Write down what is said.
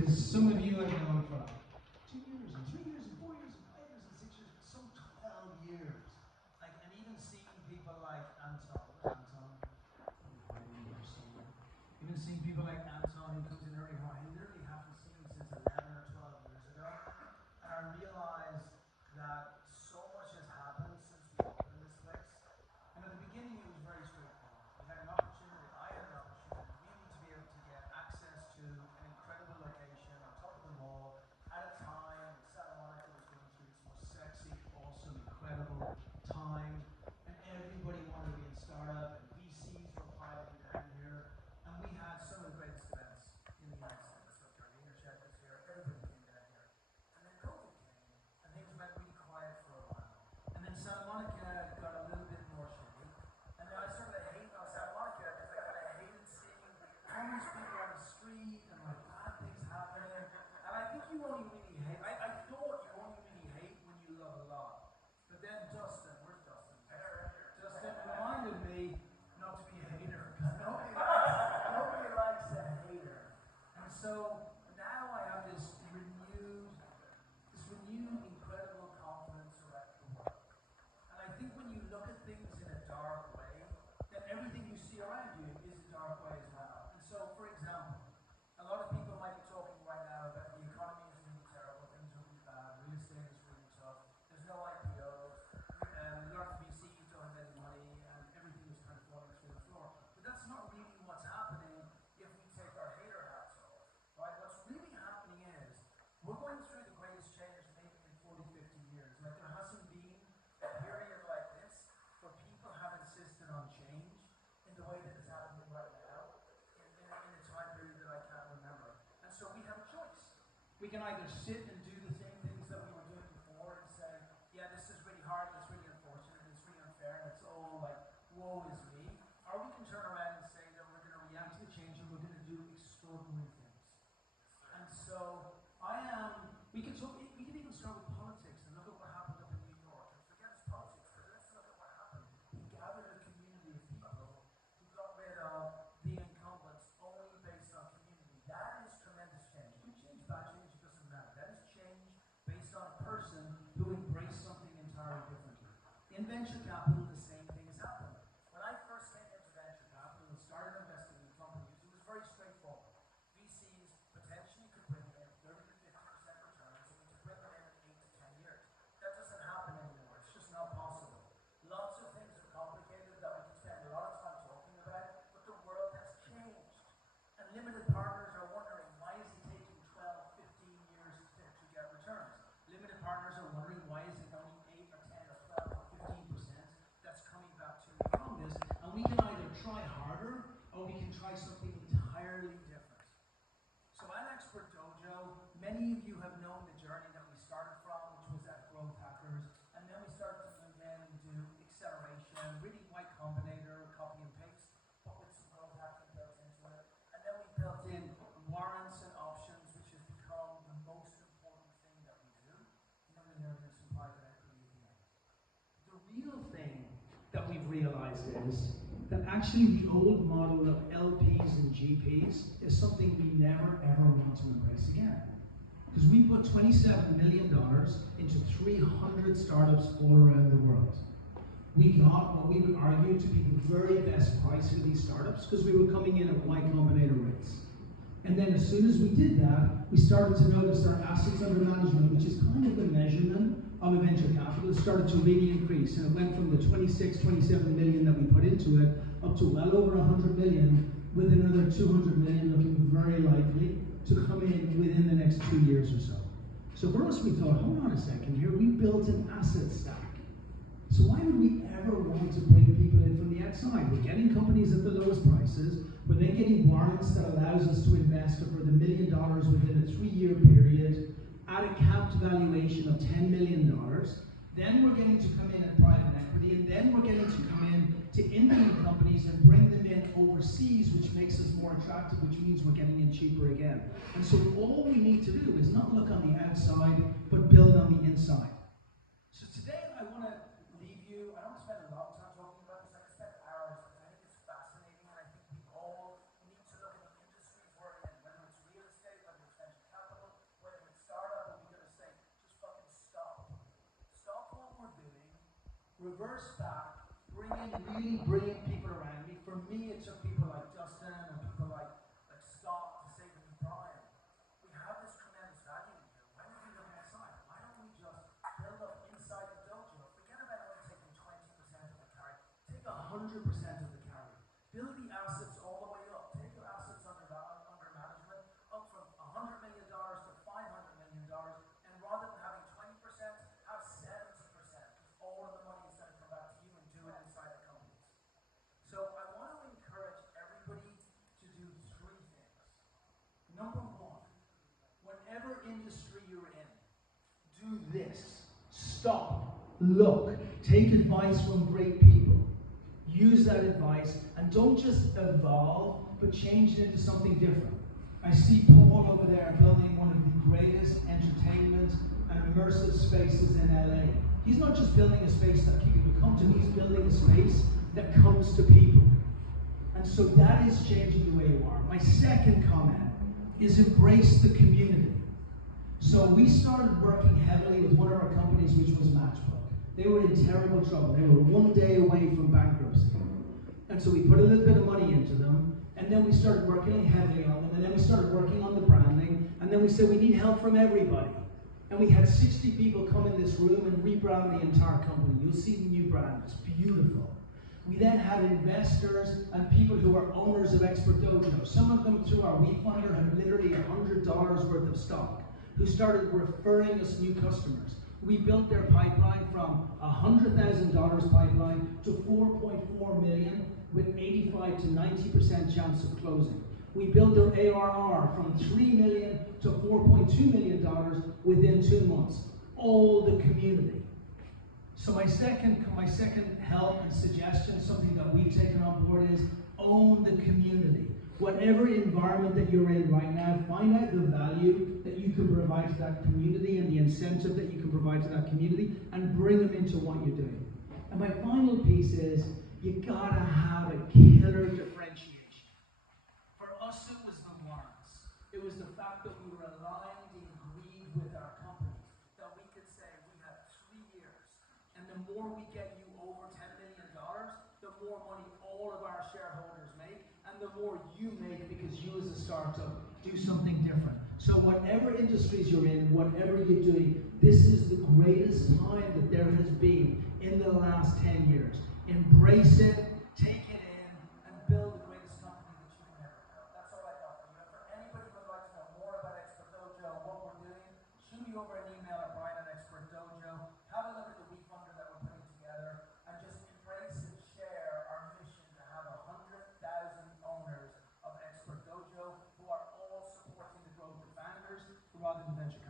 Because some of you I've known for 2 years and 3 years and 4 years and 5 years and 6 years, some 12 years. Like, and even seeing people like Anton. Where's Anton? He's hiding here somewhere. Even seeing people like Anton who comes in early, who I literally haven't seen since 11 or 12 years ago. And I realized that so much has happened since we opened this place. And at the beginning, it was very straightforward. We had an opportunity, I had an opportunity really to be able to get access to an incredible location on top of the mall at a time when Santa Monica was going through its most sexy, awesome, incredible time. And everybody wanted to be in startup, and VCs were piling down here. And we had some of the greatest events in the United States. Look, our leadership was here, everybody came down here. And then COVID came, and things went really quiet for a while. And then Santa Monica got a little bit more shitty. And then I started hating on Santa Monica because I kind of hated seeing homeless people on the street and like bad things happening. And I think you only really hate, I thought you only really hate when you love a lot. But then Dustin, where's Dustin? Dustin reminded me not to be a hater. Nobody likes a hater. And so now I have this renewed incredible confidence around the world. And I think when you look at things in a dark way, then everything you see around you is a dark way as well. And so, for example, a lot of people might be talking right now about the economy is really terrible, things are really bad, real estate is really tough, there's no IPOs, a lot of VCs don't have any money, and everything is kind of falling through the floor. But that's not really what's happening if we take our hater hats off. Right? What's really happening is we're going through the greatest change maybe in 40, 50 years. Like there hasn't been a period like this where people have insisted on change in the way that is happening right now in a time period that I can't remember. And so we have a choice. We can either sit and do the same things that we were doing before and say, yeah, this is really hard, it's really unfortunate, it's really unfair, and it's all like, woe is me. Or we can turn around and say that we're going to react to the change and we're going to do extraordinary things. And so we can even start with politics and look at what happened up in New York. And forget it's politics, but let's look at what happened. He gathered a community of people who got rid of the incumbents only based on community. That is tremendous change. Good change, bad change, it doesn't matter. That is change based on a person who embraced something entirely differently. In venture capital, the same thing has happened. When I first came into venture capital and started investing in companies, it was very straightforward. VCs potentially could bring in 30 to 50% returns, and we could bring them in 8 to 10 years. That doesn't happen anymore. It's just not possible. Lots of things are complicated that we can spend a lot of time talking about, but the world has changed. And limited partners are wondering, why is it taking 12, 15 years to get returns? Limited partners are wondering, why is it only 8 or 10 or 12 or 15% that's coming back to me from this? And we can either try harder or we can try something entirely different. So at Expert Dojo, many of you have known the journey that we started from, which was at Growth Hackers, and then we started to move in and do acceleration, really Y Combinator, copy and paste, but with some growth hacking built into it. And then we built in warrants and options, which has become the most important thing that we do. And then we learned some private equity at the end. The real thing that we've realized is that actually the old model of LPs and GPs is something we never ever want to embrace again. Because we put $27 million into 300 startups all around the world. We got what we would argue to be the very best price for these startups because we were coming in at Y Combinator rates. And then as soon as we did that, we started to notice our assets under management, which is kind of the measurement of a venture capital, started to really increase. And it went from the 26, 27 million that we put into it up to well over 100 million, with another 200 million looking very likely to come in within the next 2 years or so. So for us, we thought, hold on a second here, we built an asset stack. So why would we ever want to bring people in from the outside? We're getting companies at the lowest prices, we're then getting warrants that allows us to invest over $1 million within a 3-year period at a capped valuation of $10 million. Then we're getting to come in at private equity, and then we're getting to come in to Indian companies and bring them in overseas, which makes us more attractive, which means we're getting in cheaper again. And so all we need to do is not look on the outside, but build on the inside. So today I want to leave you, I don't want to spend a lot of time talking about this, I could spend hours, because I think it's fascinating, and I think we all need to look at the industries we're in, whether it's real estate, whether it's venture reverse that, bring in really brilliant people around me. For me, it took people like Justin and people like Scott to say to me, Brian, we have this tremendous value in here. Why don't we look outside? Why don't we just build up inside the dojo? Forget about only taking 20% of the carry. Take 100% of the carry. Build the assets all the way up. Take your assets under management up from $100 million to $500 million. And rather than having 20%, have 70%. Because all of the money is going to come back to you and do it inside the companies. So I want to encourage everybody to do three things. Number one, whatever industry you're in, do this. Stop, look, take advice from great people. Use that advice and don't just evolve, but change it into something different. I see Paul over there building one of the greatest entertainment and immersive spaces in LA. He's not just building a space that people come to, he's building a space that comes to people. And so that is changing the way you are. My second comment is embrace the community. So we started working heavily with one of our companies, which was Matchbook. They were in terrible trouble. They were one day away from bankruptcy. And so we put a little bit of money into them, and then we started working heavily on them, and then we started working on the branding, and then we said we need help from everybody. And we had 60 people come in this room and rebrand the entire company. You'll see the new brand, it's beautiful. We then had investors and people who are owners of Expert Dojo. Some of them through our WeFunder had literally $100 worth of stock, who started referring us new customers. We built their pipeline from $100,000 pipeline to $4.4 million with 85 to 90% chance of closing. We built their ARR from $3 million to $4.2 million within 2 months. All the community. So my second help and suggestion, something that we've taken on board, is own the community. Whatever environment that you're in right now, find out the value that you can provide to that community and the incentive that you can provide to that community and bring them into what you're doing. And my final piece is, you gotta have a killer differentiation. For us, it was the warrants. It was the fact that we were aligned and agreed with our companies, that we could say we have 3 years, and the more we get you over $10 million, the more money all of our shareholders make, and the more you make because you as a startup do something different. So whatever industries you're in, whatever you're doing, this is the greatest time that there has been in the last 10 years. Embrace it, take it in, and build the greatest company that you can ever build. That's all I got for you. And for anybody who would like to know more about Expert Dojo and what we're doing, shoot me over an email at Brian@Expert Dojo. Have a look at the WeFunder that we're putting together, and just embrace and share our mission to have 100,000 owners of Expert Dojo who are all supporting the growth of founders rather than venture capital.